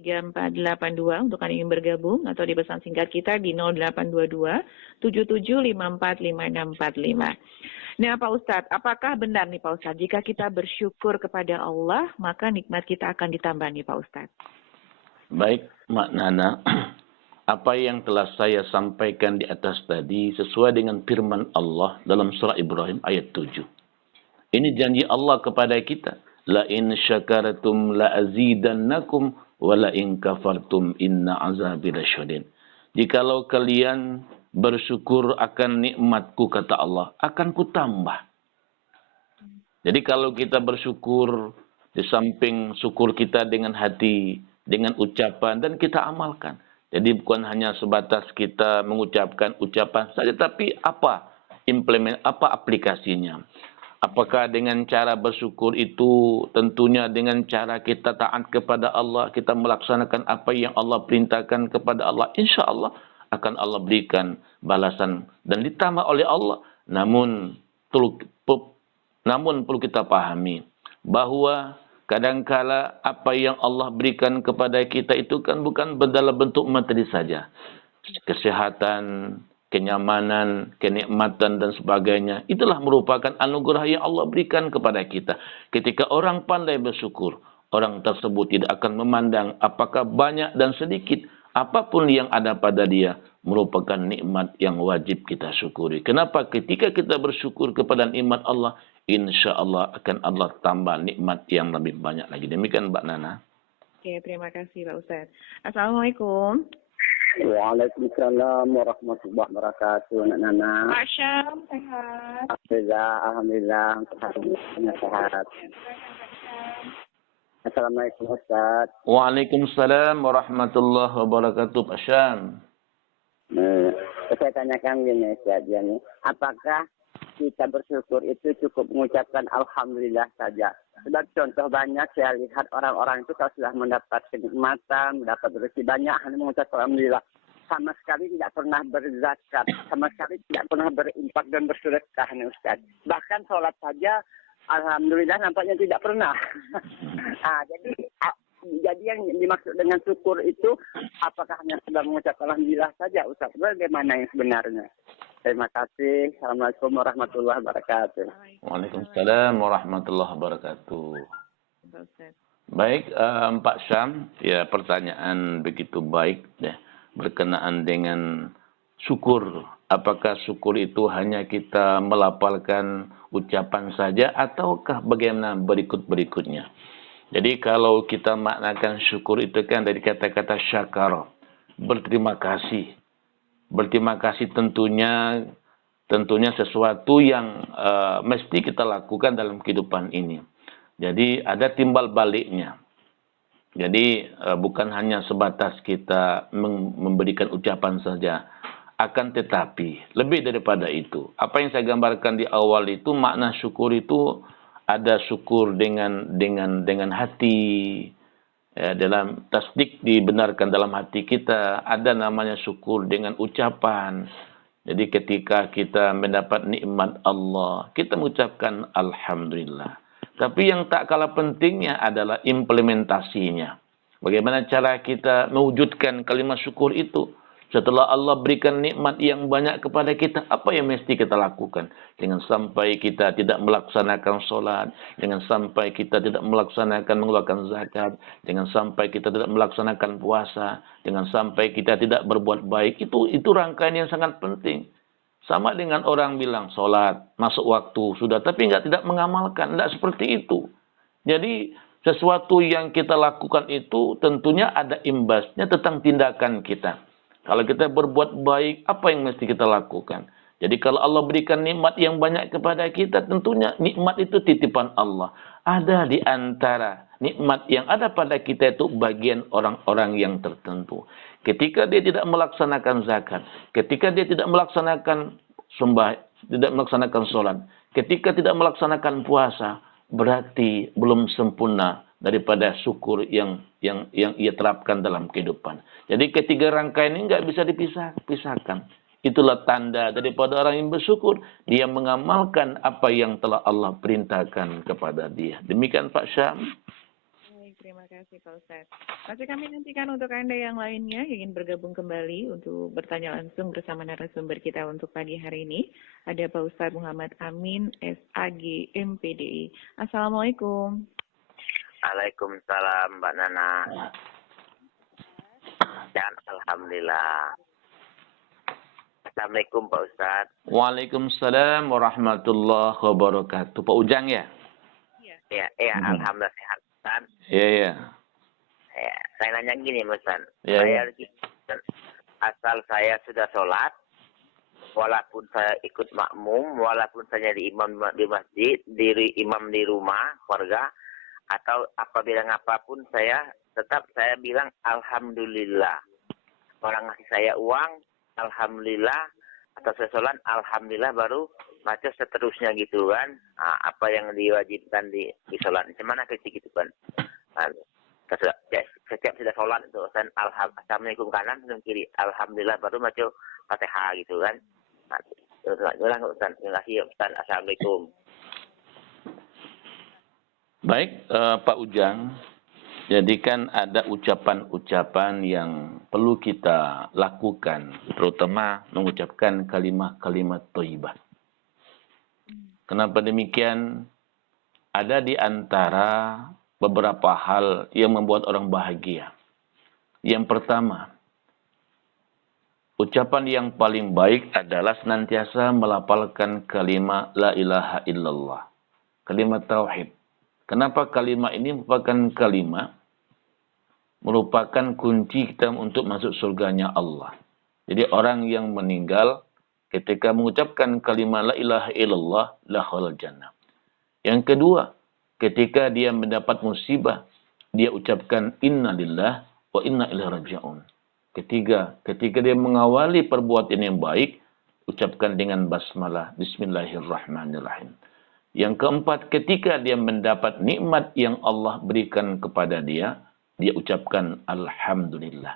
3482 untuk Anda ingin bergabung, atau di pesan singkat kita di 0822 77545645. Nah Pak Ustadz, apakah benar nih Pak Ustadz, jika kita bersyukur kepada Allah, maka nikmat kita akan ditambah nih Pak Ustadz? Baik, Mak Nana. Apa yang telah saya sampaikan di atas tadi sesuai dengan firman Allah dalam surah Ibrahim ayat 7. Ini janji Allah kepada kita. La in syakartum la azidannakum wa la in kafartum inna azabi lasyadid. Jikalau kalian bersyukur akan nikmatku, kata Allah, akan kutambah. Jadi kalau kita bersyukur, di samping syukur kita dengan hati, dengan ucapan, dan kita amalkan. Jadi bukan hanya sebatas kita mengucapkan ucapan saja, tapi apa aplikasinya? Apakah dengan cara bersyukur itu tentunya dengan cara kita taat kepada Allah, kita melaksanakan apa yang Allah perintahkan kepada Allah, insya Allah akan Allah berikan balasan dan ditambah oleh Allah. Namun perlu kita pahami bahwa kadangkala apa yang Allah berikan kepada kita itu kan bukan dalam bentuk materi saja. Kesehatan, kenyamanan, kenikmatan dan sebagainya. Itulah merupakan anugerah yang Allah berikan kepada kita. Ketika orang pandai bersyukur, orang tersebut tidak akan memandang apakah banyak dan sedikit. Apapun yang ada pada dia merupakan nikmat yang wajib kita syukuri. Kenapa? Ketika kita bersyukur kepada nikmat Allah, insya Allah akan Allah tambah nikmat yang lebih banyak lagi. Demikian Mbak Nana. Oke, terima kasih Pak Ustadz. Assalamualaikum. Waalaikumsalam warahmatullahi wabarakatuh, Nak Nana. Pak Syam, sehat? Alhamdulillah, sehat. Assalamualaikum Ustaz. Waalaikumsalam warahmatullahi wabarakatuh, Pak Syam. Saya tanyakan gini Ustaz, apakah kita bersyukur itu cukup mengucapkan Alhamdulillah saja? Sebab contoh banyak saya lihat orang-orang itu kalau sudah mendapat kenikmatan, mendapat rezeki banyak, hanya mengucapkan Alhamdulillah. Sama sekali tidak pernah berzakat, sama sekali tidak pernah berimpak dan bersedekah, Ustaz. Bahkan sholat saja, Alhamdulillah nampaknya tidak pernah. Jadi yang dimaksud dengan syukur itu, apakah hanya sudah mengucapkan Alhamdulillah saja, Ustaz? Bagaimana yang sebenarnya? Terima kasih. Assalamualaikum warahmatullahi wabarakatuh. Waalaikumsalam warahmatullahi wabarakatuh. Baik, Pak Syam, ya pertanyaan begitu baik ya, berkenaan dengan syukur. Apakah syukur itu hanya kita melafalkan ucapan saja ataukah bagaimana berikutnya? Jadi kalau kita maknakan syukur itu kan dari kata-kata syakar, berterima kasih. Berterima kasih tentunya sesuatu yang mesti kita lakukan dalam kehidupan ini. Jadi ada timbal baliknya. Jadi bukan hanya sebatas kita memberikan ucapan saja. Akan tetapi lebih daripada itu. Apa yang saya gambarkan di awal itu, makna syukur itu ada syukur dengan hati. Ya, dalam tasdik dibenarkan dalam hati kita, ada namanya syukur dengan ucapan. Jadi ketika kita mendapat nikmat Allah, kita mengucapkan Alhamdulillah. Tapi yang tak kalah pentingnya adalah implementasinya. Bagaimana cara kita mewujudkan kalimat syukur itu? Setelah Allah berikan nikmat yang banyak kepada kita, apa yang mesti kita lakukan? Dengan sampai kita tidak melaksanakan sholat, dengan sampai kita tidak melaksanakan mengeluarkan zakat, dengan sampai kita tidak melaksanakan puasa, dengan sampai kita tidak berbuat baik, itu rangkaian yang sangat penting. Sama dengan orang bilang sholat, masuk waktu, sudah, tapi tidak mengamalkan, tidak seperti itu. Jadi sesuatu yang kita lakukan itu tentunya ada imbasnya tentang tindakan kita. Kalau kita berbuat baik, apa yang mesti kita lakukan? Jadi kalau Allah berikan nikmat yang banyak kepada kita, tentunya nikmat itu titipan Allah. Ada di antara nikmat yang ada pada kita itu bagian orang-orang yang tertentu. Ketika dia tidak melaksanakan zakat, ketika dia tidak melaksanakan tidak melaksanakan sholat, ketika tidak melaksanakan puasa, berarti belum sempurna daripada syukur yang ia terapkan dalam kehidupan. Jadi ketiga rangkaian ini nggak bisa dipisahkan. Itulah tanda daripada orang yang bersyukur. Dia mengamalkan apa yang telah Allah perintahkan kepada dia. Demikian Pak Syam. Terima kasih. kasih Pak Ustadz. Masih kami nantikan untuk Anda yang lainnya yang ingin bergabung kembali untuk bertanya langsung bersama narasumber kita untuk pagi hari ini. Ada Pak Ustadz Muhammad Amin, SAG, MPDI. Assalamualaikum. Waalaikumsalam Mbak Nana. Dan Alhamdulillah. Assalamualaikum Pak Ustadz. Waalaikumsalam warahmatullahi wabarakatuh. Pak Ujang ya? Iya, Alhamdulillah sehat Ustaz. Iya. Ya, saya nanya gini Ustaz. Iya. Asal saya sudah sholat, walaupun saya ikut makmum, walaupun saya di imam di masjid, imam di rumah, keluarga, atau apabila apapun saya bilang Alhamdulillah. Orang ngasih saya uang, Alhamdulillah, atau saya sholat, Alhamdulillah, baru baca seterusnya gitu kan. Nah, apa yang diwajibkan di sholat. Gimana kritik gitu kan. Nah, setiap sudah sholat itu kan, Assalamualaikum kanan, kiri, Alhamdulillah, baru baca Fatihah gitu kan. Nah, ulang Ustaz. Terima kasih Ustaz. Assalamualaikum. Baik, Pak Ujang. Jadi kan ada ucapan-ucapan yang perlu kita lakukan, terutama mengucapkan kalimat-kalimat thayyibah. Kenapa demikian? Ada di antara beberapa hal yang membuat orang bahagia. Yang pertama, ucapan yang paling baik adalah senantiasa melafalkan kalimat la ilaha illallah. Kalimat tauhid. Kenapa kalimat ini merupakan kalimat merupakan kunci kita untuk masuk surganya Allah. Jadi orang yang meninggal ketika mengucapkan kalimat la ilaha illallah dakhala jannah. Yang kedua, ketika dia mendapat musibah, dia ucapkan inna lillah wa inna ilaihi raji'un. Ketiga, ketika dia mengawali perbuatan yang baik, ucapkan dengan basmalah bismillahirrahmanirrahim. Yang keempat, ketika dia mendapat nikmat yang Allah berikan kepada dia ucapkan alhamdulillah.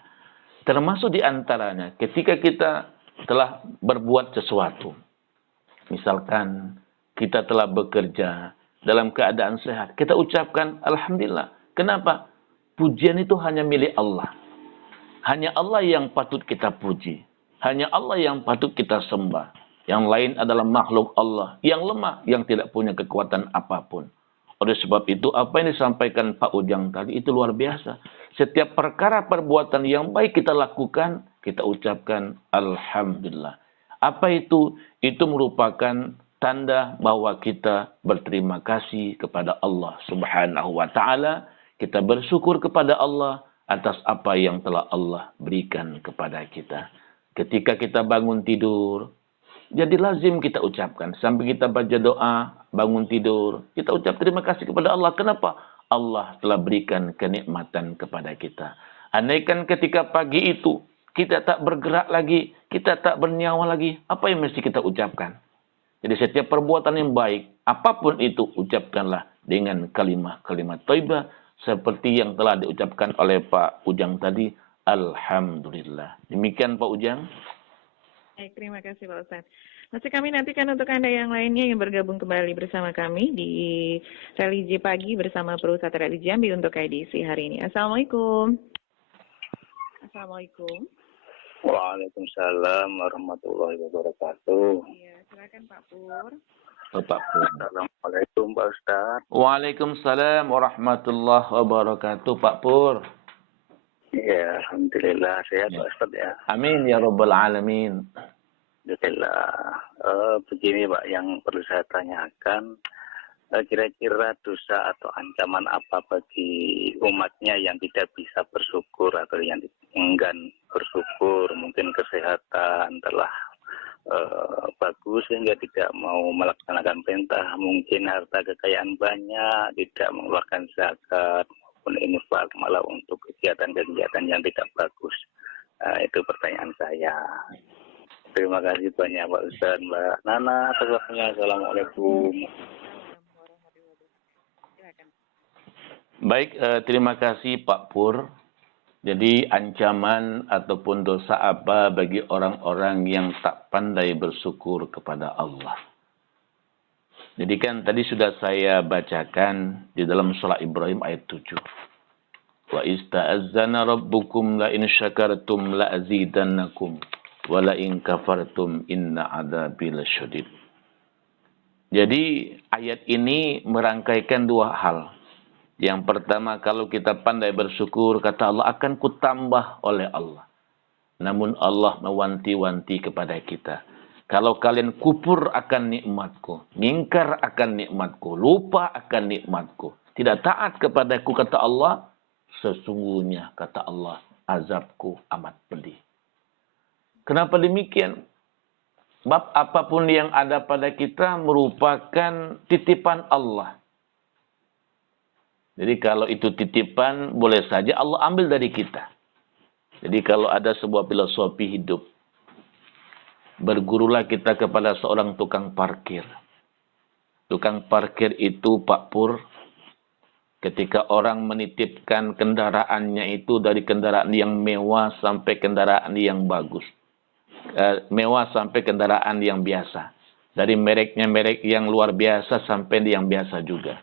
Termasuk di antaranya ketika kita telah berbuat sesuatu. Misalkan kita telah bekerja dalam keadaan sehat, kita ucapkan alhamdulillah. Kenapa? Pujian itu hanya milik Allah. Hanya Allah yang patut kita puji. Hanya Allah yang patut kita sembah. Yang lain adalah makhluk Allah yang lemah, yang tidak punya kekuatan apapun. Oleh sebab itu, apa yang disampaikan Pak Ujang tadi itu luar biasa. Setiap perkara perbuatan yang baik kita lakukan, kita ucapkan alhamdulillah. Apa itu? Itu merupakan tanda bahwa kita berterima kasih kepada Allah Subhanahu wa taala. Kita bersyukur kepada Allah atas apa yang telah Allah berikan kepada kita. Ketika kita bangun tidur, jadi lazim kita ucapkan. Sampai kita baca doa, bangun tidur, kita ucap terima kasih kepada Allah. Kenapa? Allah telah berikan kenikmatan kepada kita. Andaikan ketika pagi itu, kita tak bergerak lagi, kita tak bernyawa lagi, apa yang mesti kita ucapkan? Jadi setiap perbuatan yang baik, apapun itu, ucapkanlah dengan kalimat-kalimat thayyibah, seperti yang telah diucapkan oleh Pak Ujang tadi, alhamdulillah. Demikian Pak Ujang. Baik, terima kasih Pak Ustadz. Masih kami nantikan untuk Anda yang lainnya yang bergabung kembali bersama kami di Religi Pagi bersama Perusahaan Religi Jambi untuk edisi hari ini. Assalamualaikum. Assalamualaikum. Waalaikumsalam warahmatullahi wabarakatuh. Iya, silakan Pak Pur. Pak Pur. Assalamualaikum Pak Ustaz. Waalaikumsalam warahmatullahi wabarakatuh Pak Pur. Ya, alhamdulillah sehat Pak Ustaz ya. Amin ya rabbal alamin. Alhamdulillah. Begini Pak, yang perlu saya tanyakan, kira-kira dosa atau ancaman apa bagi umatnya yang tidak bisa bersyukur atau yang enggan bersyukur, mungkin kesehatan telah bagus sehingga tidak mau melaksanakan perintah, mungkin harta kekayaan banyak, tidak mengeluarkan zakat maupun infak, malah untuk kegiatan-kegiatan yang tidak bagus. Itu pertanyaan saya. Terima kasih banyak Pak Ustaz, Mbak Nana. Assalamualaikum. Baik, terima kasih Pak Pur. Jadi ancaman ataupun dosa apa bagi orang-orang yang tak pandai bersyukur kepada Allah. Jadi kan tadi sudah saya bacakan di dalam surah Ibrahim ayat 7. Wa ista'azzana rabbukum la in syakartum la azidannakum wa la in kafartum inna adzabi lasyadid. Jadi ayat ini merangkaikan dua hal. Yang pertama, kalau kita pandai bersyukur, kata Allah, akan kutambah oleh Allah. Namun Allah mewanti-wanti kepada kita. Kalau kalian kufur akan nikmatku, ngingkar akan nikmatku, lupa akan nikmatku, tidak taat kepadaku, kata Allah, sesungguhnya, kata Allah, azabku amat pedih. Kenapa demikian? Sebab apapun yang ada pada kita merupakan titipan Allah. Jadi kalau itu titipan, boleh saja Allah ambil dari kita. Jadi kalau ada sebuah filosofi hidup, bergurulah kita kepada seorang tukang parkir. Tukang parkir itu, Pak Pur, ketika orang menitipkan kendaraannya itu dari kendaraan yang mewah sampai kendaraan yang bagus. Mewah sampai kendaraan yang biasa. Dari mereknya merek yang luar biasa sampai yang biasa juga.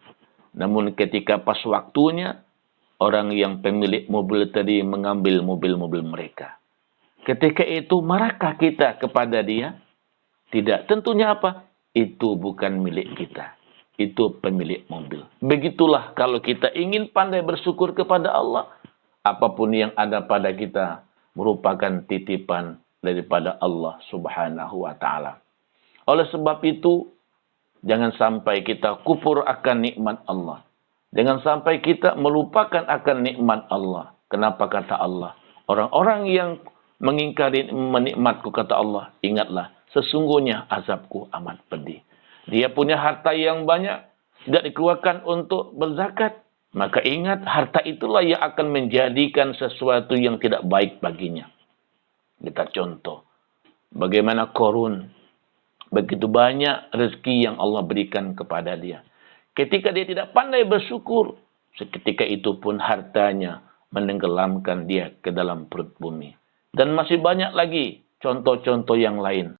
Namun ketika pas waktunya, orang yang pemilik mobil tadi mengambil mobil-mobil mereka. Ketika itu, marahkah kita kepada dia? Tidak. Tentunya apa? Itu bukan milik kita. Itu pemilik mobil. Begitulah kalau kita ingin pandai bersyukur kepada Allah, apapun yang ada pada kita merupakan titipan daripada Allah Subhanahu wa ta'ala. Oleh sebab itu, jangan sampai kita kufur akan nikmat Allah. Jangan sampai kita melupakan akan nikmat Allah. Kenapa kata Allah? Orang-orang yang mengingkari nikmatku, kata Allah, ingatlah, sesungguhnya azabku amat pedih. Dia punya harta yang banyak, tidak dikeluarkan untuk berzakat. Maka ingat, harta itulah yang akan menjadikan sesuatu yang tidak baik baginya. Kita contoh, bagaimana Korun, begitu banyak rezeki yang Allah berikan kepada dia. Ketika dia tidak pandai bersyukur, seketika itu pun hartanya menenggelamkan dia ke dalam perut bumi. Dan masih banyak lagi contoh-contoh yang lain.